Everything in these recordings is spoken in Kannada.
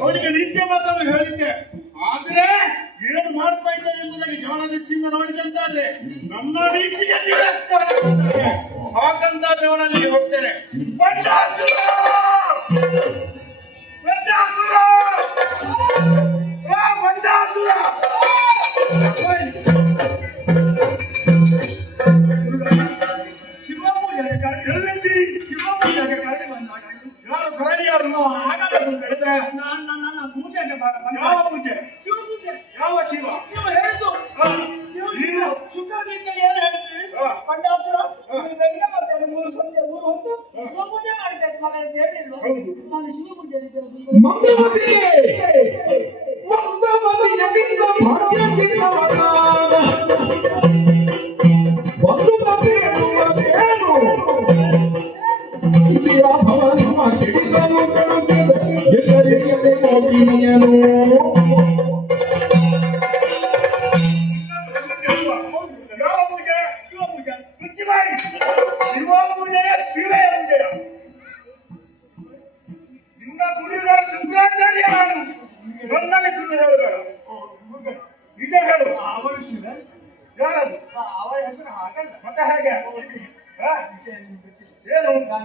ಅವರಿಗೆ ನಿತ್ಯ ಮಾತನ್ನು ಹೇಳಿದ್ದೆ. ಆದ್ರೆ ಏನು ಮಾಡ್ತಾ ಇದ್ದಾರೆ ಎಂಬುದಾಗಿ ಜ್ಞಾನದೃಷ್ಟಿಯಿಂದ ನೋಡಿದಂತಾದ್ರೆ ನಮ್ಮ ರೀತಿಗೆ ತಿರಸ್ಕಾರ ಮಾಡ್ತಾರೆ. ಹಾಗಂತಾದ್ರೆ ಅವನಲ್ಲಿ ಹೋಗ್ತೇನೆ.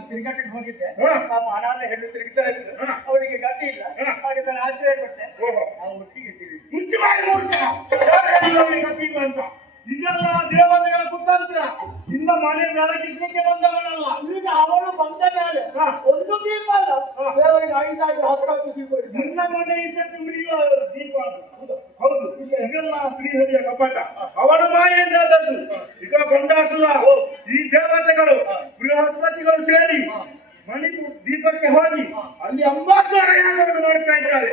ಕ್ರಿಕೆಟ್ ಹೋಗಿದ್ದೆ, ಅನಾಥ ಹೆಣ್ಣು ತಿರುಗ್ತಾ ಇದ್ರು, ಅವರಿಗೆ ಗತಿ ಇಲ್ಲ, ಹಾಗೆ ನಾನು ಆಶ್ರಯ ಕೊಟ್ಟೆ. ಒಟ್ಟಿಗೆ ಅಂತ ಇದೆಲ್ಲ ದೇವತೆಗಳ ಕುತಂತ್ರ. ಇನ್ನ ಮನೆ ಬೆಳಗಿಸ್ಲಿಕ್ಕೆ ಬಂದವನಲ್ಲ. ಈಗ ಅವಳು ಬಂದ ಮೇಲೆ ಒಂದು ದೀಪ ಅಲ್ಲ, ದೇವರಿಗೆ 5 10 ದೀಪ. ನಿನ್ನ ಮನೆ ಇಸಕ್ಕೆ ಉರಿಯುವ ದೀಪ ಅದು. ಹೌದು, ಇದೆಲ್ಲ ಶ್ರೀಹರಿಯ ಕಪಟ, ಅವನ ಮಾಯೆಯಿಂದ ಆದದ್ದು. ಈಗ ಬಂಡಾಸುರ ಈ ದೇವತೆಗಳು ಬೃಹಸ್ಪತಿಗಳು ಸೇರಿ ಮಣಿಪು ದೀಪಕ್ಕೆ ಹೋಗಿ ಅಲ್ಲಿ ಅಂಬಾದ್ವಾರ ಯಾಗವನ್ನು ನೋಡ್ತಾ ಇದ್ದಾರೆ.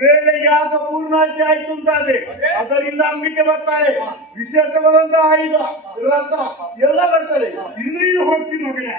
ವೇಳೆ ಯಾಗ ಪೂರ್ಣಾಂತಿ ಆಯ್ತು ಅಂತಾದ್ರೆ ಅದರಿಂದ ಅಂಬಿಕೆ ಬರ್ತಾಳೆ. ವಿಶೇಷವಾದಂತ ಆಯುಧ ರಥ ಎಲ್ಲ ಬರ್ತಾರೆ. ಇನ್ನೂ ಹೋಗ್ತೀನಿ ಮಗನೇ.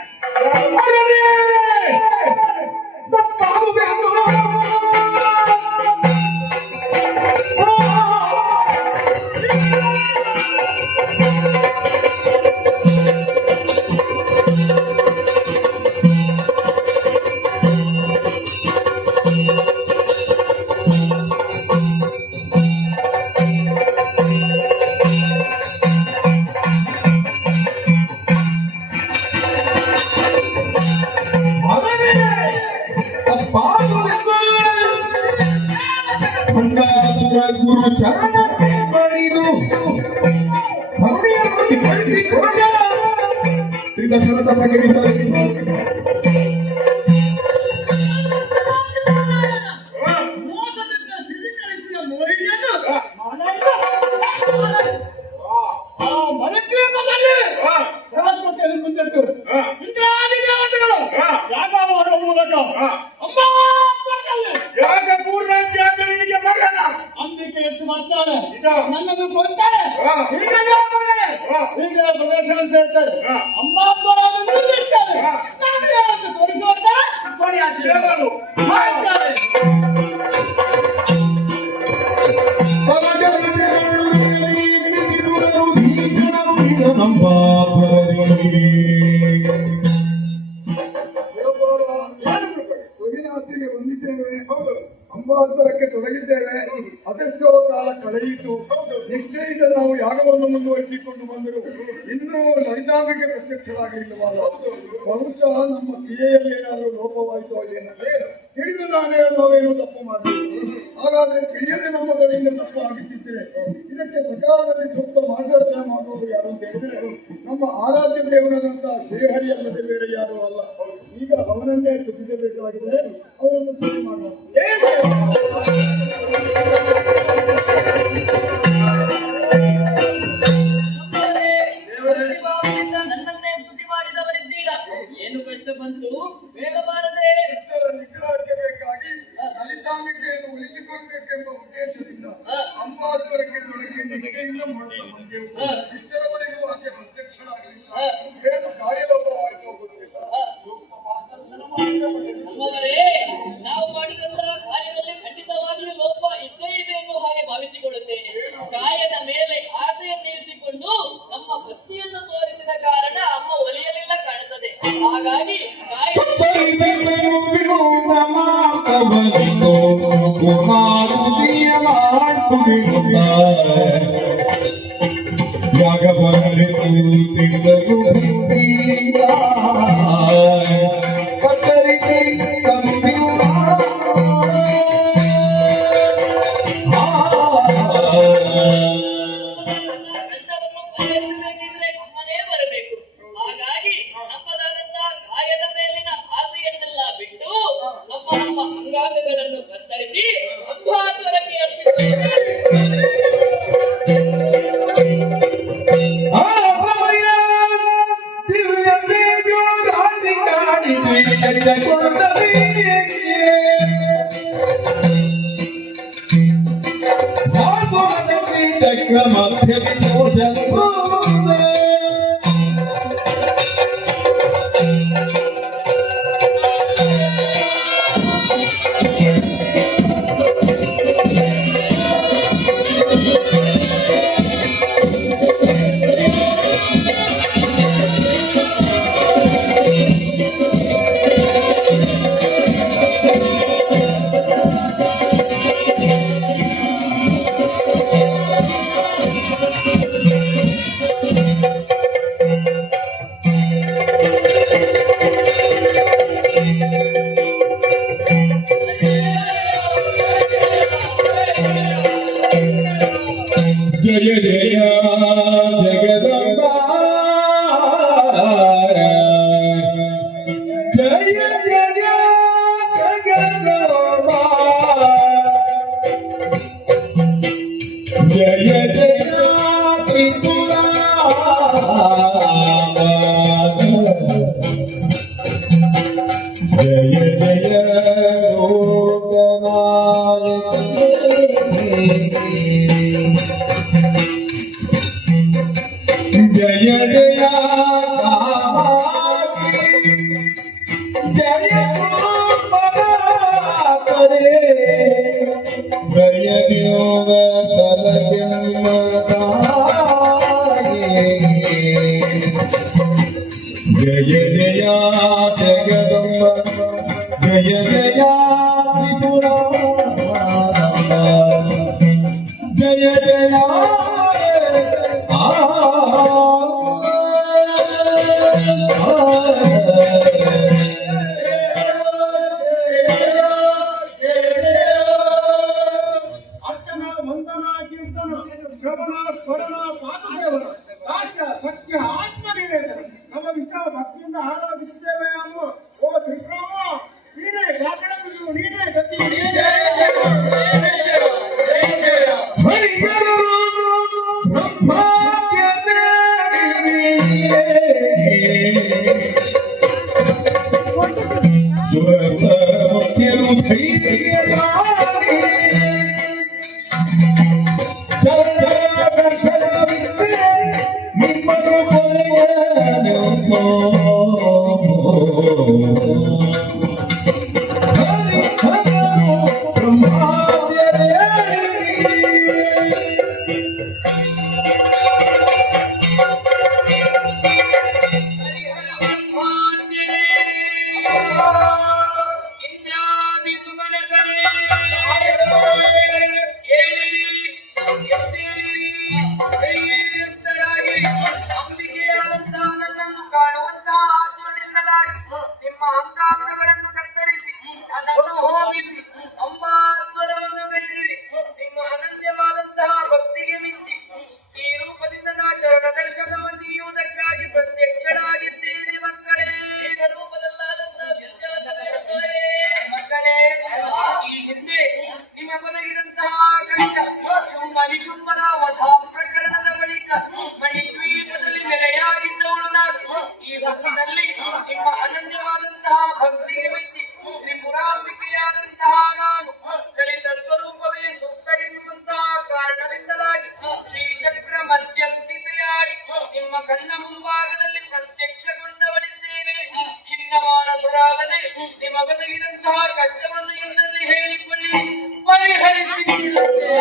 ಅಂಬಾಸರಕ್ಕೆ ತೊಡಗಿದ್ದೇವೆ. ಅದೆಷ್ಟೋ ಕಾಲ ಕಳೆಯಿತು. ನಿಷ್ಠೆಯಿಂದ ನಾವು ಯಾಗವನ್ನು ಮುಂದುವರಿಸಿಕೊಂಡು ಬಂದರು. ಇನ್ನೂ ಲಲಿತಾಂಬಿಕೆ ಪ್ರತ್ಯಕ್ಷರಾಗಲಿಲ್ಲವಲ್ಲ. ಬಹುಶಃ ನಮ್ಮ ಕ್ರಿಯೆಯಲ್ಲಿ ಏನಾದರೂ ಲೋಪವಾಯಿತೋ ಏನೋ. ತಿಳಿದು ನಾನೇ ನಾವೇನು ತಪ್ಪು ಮಾಡಿದ್ವಿ. ಹಾಗಾದ್ರೆ ತಿಳಿಯದೆ ನಮ್ಮ ಕಡೆಯಿಂದ ತಪ್ಪು ಆಗಿದ್ದಿದ್ರೆ ಇದಕ್ಕೆ ಸಕಾಲದಲ್ಲಿ ಸೂಕ್ತ ಮಾರ್ಗದರ್ಶನ ಮಾಡುವುದು ಯಾರು ಅಂತ ಹೇಳಿದ್ರೆ ನಮ್ಮ ಆರಾಧ್ಯ ದೇವರಾದಂತಹ ಶ್ರೀಹರಿ ಅಲ್ಲದೆ ಬೇರೆ ಯಾರು ಅಲ್ಲ. ಈಗ ಅವನನ್ನೇ ಸ್ತುತಿಸಬೇಕಾಗಿದೆ. ಅವರನ್ನು ಸ್ತುತಿ ಮಾಡೋಣ. ನನ್ನನ್ನೇ ಸ್ತುತಿ ಮಾಡಿದವರಿದ್ದೀರಾ. ಏನು ಕಷ್ಟ ಬಂತು ಬೇಡಬಾರದೆ ನಿಗ್ರಹಕ್ಕೆ ಬೇಕಾಗಿ ಲಲಿತಾಂಬಿಕೆಯನ್ನು ಉಳಿಸಿಕೊಳ್ಬೇಕೆಂಬ ಉದ್ದೇಶದಿಂದ ಅಂಬಾಸುರಕ್ಕೆ ತೊಡಗಿ ನಿಷ್ಠೆಯಿಂದ ಮಾಡುತ್ತಾ ಬಂದೆವು. ಇಷ್ಟರವರೆಗೂ ಆಕೆ ಪ್ರತ್ಯಕ್ಷರಾಗಲಿಲ್ಲ. ಏನು ಕಾರ್ಯಲೋಪವಾಯಿತೋ ಗೊತ್ತಿಲ್ಲ. ಸ್ವಲ್ಪ ಮಾರ್ಗದರ್ಶನ ಮಾಡಿದ್ರೆ ನಮ್ಮವರೇ, ನಾವು ಮಾಡಿದಂತಹ ಕಾರ್ಯದಲ್ಲಿ ಖಂಡಿತವಾಗಿಯೂ ಲೋಪ ಇದ್ದೇ ಇದೆ ಎನ್ನುವ ಹಾಗೆ ಭಾವಿಸಿಕೊಳ್ಳುತ್ತೇನೆ. ಕಾಯದ ಮೇಲೆ ಆಸೆಯನ್ನಿರಿಸಿಕೊಂಡು ನಮ್ಮ ಭಕ್ತಿಯನ್ನು ತೋರಿಸಿದ ಕಾರಣ ಅಮ್ಮ ಒಲಿಯಲಿಲ್ಲ ಕಾಣುತ್ತದೆ. ಹಾಗಾಗಿ ಬಯಸಬೇಕಿದ್ರೆ ಅಮ್ಮನೇ ಬರಬೇಕು. ಹಾಗಾಗಿ ನಮ್ಮದಾದಂತಹ ಕಾಯದ ಮೇಲಿನ ಆಸೆಯನ್ನೆಲ್ಲ ಬಿಟ್ಟು ನಮ್ಮ ಅಂಗಾಂಗಗಳನ್ನು ಕತ್ತರಿಸಿ ಅಂಬಾದ್ವರಕ್ಕೆ ಅರ್ಪಿಸುತ್ತೇವೆ. जय जय जगदम्बा जय जय जगदम्बा जय जय त्रिपुरा जय जय जय जया जय करे जय योग जय जया जगदम्बा जय जया त्रिपुरा जय जया ಅರ್ಚನ ವಂದನ ಕೀರ್ತನ ಶ್ರವಣ ಸ್ವರಣ ಪಾದಸೇವನ ಸಾಕ್ಷ್ಯ ಸತ್ಯ ಆತ್ಮನಿವೇದನ ನಮ್ಮ ವಿಚಾರ ಭಕ್ತಿಯಿಂದ ಆರಾಧಿಸುತ್ತೇವೆ ಅಮ್ಮ. ಓ ತ್ರಿಕ್ರಮ, ನೀನೇ ಸಾಕಣೆಗಳು, ನೀನೇ ಗತಿ, Oh ಪ್ರತ್ಯಕ್ಷಗೊಂಡವನಿದ್ದೇನೆ. ಖಿನ್ನಮಾನಸರಾಗದೆ ನಿಮಗದಗಿದಂತಹ ಕಷ್ಟವನ್ನು ಎಂದಲ್ಲಿ ಹೇಳಿಕೊಳ್ಳಿ, ಪರಿಹರಿಸಿಕೊಳ್ಳುತ್ತೇನೆ.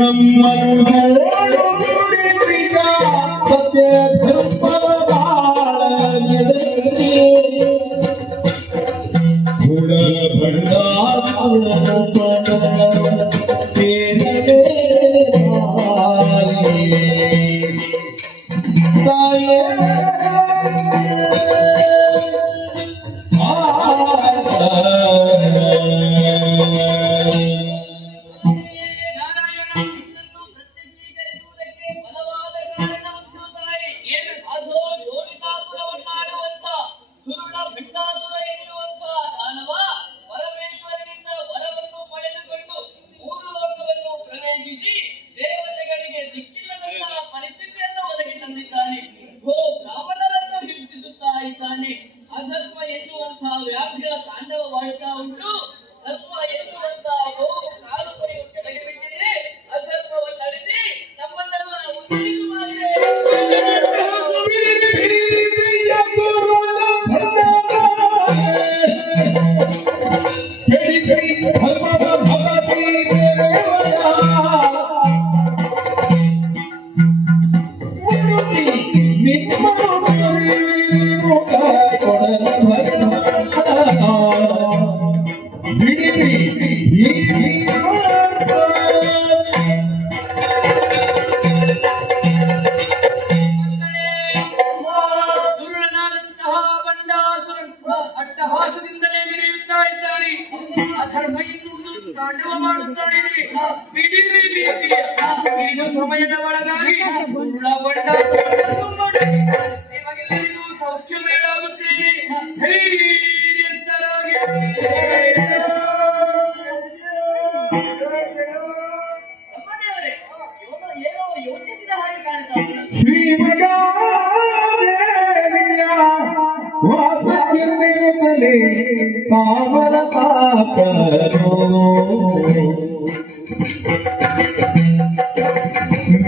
ನಮ್ಮನು ಸತ್ಯ ಧರ್ಮದ ಗುಣ ದುರುಳನಾದಂತಹ ಬಂಡಾಸುರ ಅಟ್ಟಹಾಸದಿಂದಲೇ ಮೆರೆಯುತ್ತಾ ಇದ್ದಾನೆ. ಅಧರ್ಮ ಎನ್ನುವುದು ತಾಂಡವ ಮಾಡುತ್ತಾ ಇದೆ. ಬಿಡಿರಿ ಬೀದಿಯ ಇದು ಸಮಯದ ಒಳಗಾಗಿ ದುರುಳ ಬಂಡಾಸುರನನ್ನು ನೋಡಿ ನಿಮಗೆಲ್ಲರಿಗೂ ಸೌಖ್ಯ ಮೇಲಾಗುತ್ತೇನೆ. ಧೈರ್ಯಸ್ಥರಾಗಿ ಅಮ್ಮನೆಯವರೇ, ಏನೋ ಯೋಚಿಸಿದ ಹಾಗೆ ಕಾಣ್ತಾ ಉಂಟು. ಶ್ರೀಮಗಾದೇವಿಯ ವಾಸಗಿರುತ್ತಲೇ ಪಾವನ ಪಾಪನು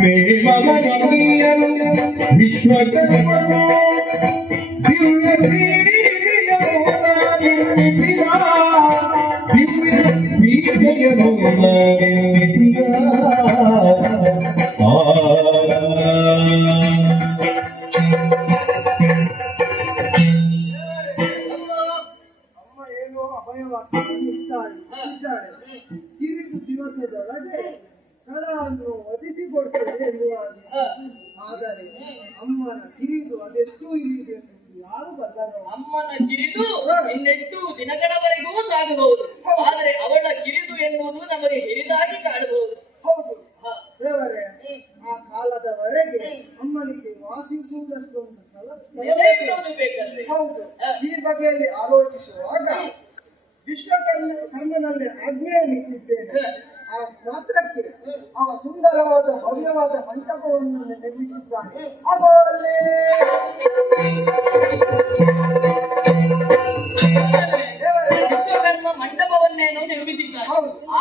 ಮೇಮಗನಿಯನು ವಿಶ್ವಕರ್ಮನು ದಿವ್ಯ ಶ್ರೀಯನು ನಿರ್ಮಿಸಿದ ದಿವ್ಯ ಬೀಜಯನು ನಿರ್ಮಿಸಿದ ಅಮ್ಮ ಏನೋ ಅಭಯವಾಗ್ತಾಳೆ. ತಿರುಗು ದಿವಸದೊಳಗೆ ಸ್ಥಳವನ್ನು ಒದಿಸಿಕೊಡ್ತೇನೆ ಎನ್ನುವ ಆದರೆ ಅಮ್ಮನ ಕಿರಿದು ಅದೆಷ್ಟು ಇಳಿದು ಎನ್ನುವುದು ಯಾರು ಬಲ್ಲರು. ಅಮ್ಮನ ಕಿರಿದು ಇನ್ನೆಷ್ಟು ದಿನಗಳವರೆಗೂ ಸಾಗಬಹುದು, ಆದರೆ ಅವಳ ಕಿರಿದು ಎನ್ನುವುದು ನಮಗೆ ಹಿರಿದಾಗಿ ಕಾಣಬಹುದು. ಹೌದು ದೇವರೇ, ಆ ಕಾಲದವರೆಗೆ ಅಮ್ಮನಿಗೆ ವಾಸಿಸುವುದಕ್ಕೊಂದು ನೆಲೆ ಇರೋದು ಬೇಕಂತೆ. ಹೌದು. ಈ ಬಗೆಯಲ್ಲಿ ಆಲೋಚಿಸುವಾಗ ವಿಶ್ವಕರ್ಮನಲ್ಲಿ ಆಜ್ಞೆಯನ್ನು ಇಟ್ಟಿದ್ದೇನೆ. ಆ ಮಾತ್ರಕ್ಕೆ ಅವ ಸುಂದರವಾದ ಭವ್ಯವಾದ ಮಂಟಪವನ್ನು ನಿರ್ಮಿಸಿದ್ದಾನೆ. ಅದರಲ್ಲಿ ವಿಶ್ವಕರ್ಮ ಮಂಟಪವನ್ನೇನೋ ನಿರ್ಮಿಸಿದ್ದಾನೆ.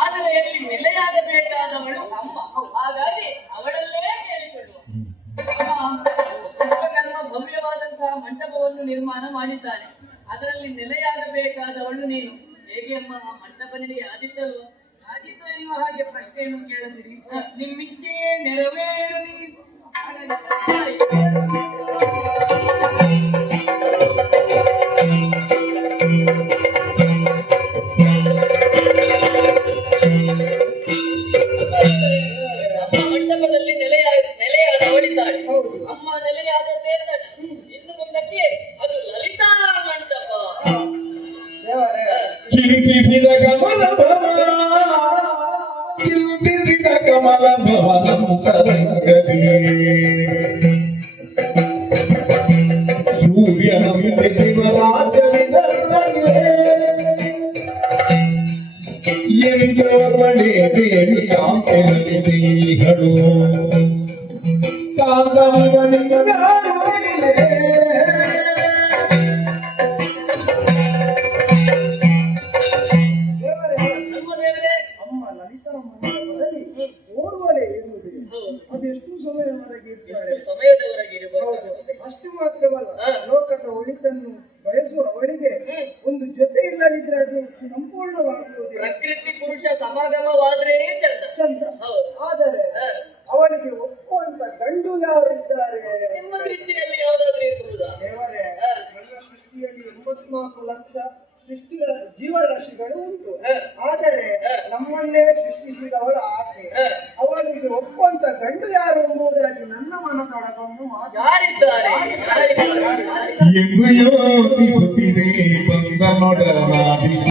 ಆದರೆ ಎಲ್ಲಿ ನೆಲೆಯಾಗಬೇಕಾದವಳು ಅಮ್ಮ. ಹಾಗಾಗಿ ಅವಳಲ್ಲೇ ಕೇಳಿಕೊಳ್ಳುವ. ವಿಶ್ವಕರ್ಮ ಭವ್ಯವಾದಂತಹ ಮಂಟಪವನ್ನು ನಿರ್ಮಾಣ ಮಾಡಿದ್ದಾನೆ. ಅದರಲ್ಲಿ ನೆಲೆಯಾಗಬೇಕಾದವಳು ನೀನು. ಹೇಗೆ ಅಮ್ಮ ಆ ಮಂಟಪ ನಿನಗೆ ಆದಿತ್ತಲ್ವ? ಆದಿತ್ತು ಎನ್ನುವ ಹಾಗೆ ಪ್ರಶ್ನೆಯನ್ನು ಕೇಳದಿರಿ. ನಿಮ್ಮಿಚ್ಛೆಯೇ ನೆರವೇರಲಿ. ಅಮ್ಮ ಮಂಟಪದಲ್ಲಿ ನೆಲೆಯಾದವಳಿದ್ದಾಳೆ. ಅಮ್ಮ ನೆಲೆಯಾದ ತೇರ್ದಣ. ಇನ್ನು ಮುಂದಕ್ಕೆ ಅದು ಲಲಿತಾ ಮಂಟಪ. ಚಿರುತಿಸಿದ ಕಮಲ ಭವ ಚಿರುತಿಸಿದ ಕಮಲ ಭವನಂತರಂಗದಿ ಸೂರ್ಯನ ಶಿವರಾಜನಿಗೆ ಎಂದೋರ್ವಳೆ ದೇವಿ ಕಾಂತೆಗಳು ಕಾಂತಮಣಿಗಳು ಎಷ್ಟು ಸಮಯವರೆಗೆ ಇರ್ತಾರೆ. ಸಮಯದವರೆಗೆ ಇರಬಹುದು. ಅಷ್ಟು ಮಾತ್ರವಲ್ಲ, ಲೋಕದ ಒಳಿತನ್ನು ಬಯಸುವ ಅವರಿಗೆ ಒಂದು ಜೊತೆ ಇಲ್ಲದಿದ್ರೆ ಅದು ಸಂಪೂರ್ಣವಾಗುವುದಿಲ್ಲ. ಪ್ರಕೃತಿ ಪುರುಷ ಸಮಾಗಮವಾದ್ರೆ ಚಂದ. ಹೌದು. ಆದರೆ ಅವರಿಗೆ ಒಪ್ಪುವಂತ ಗಂಡು ಯಾರಿದ್ದಾರೆ? ನಿಮ್ಮ ದೃಷ್ಟಿಯಲ್ಲಿ ಯಾವುದಾದ್ರೂ ಇರುವುದಾ? ದೇವರೇ, ನನ್ನ ಸೃಷ್ಟಿಯಲ್ಲಿ 84 ಲಕ್ಷ ಸೃಷ್ಟಿಗಳ ಜೀವರಾಶಿಗಳು ಉಂಟು. ಆದರೆ ನಮ್ಮನ್ನೇ ಸೃಷ್ಟಿಸಿದವಳ ಆಕೆ. ಅವಳಿಗೆ ಒಪ್ಪುವಂತ ಗಂಡು ಯಾರು ಎಂಬುದಾಗಿ ನನ್ನ ಮನದೊಳಗೊಂದು ಯಾರಿದ್ದಾರೆ? ಎಂಬುಯೋ ಬಂದ ನೋಡ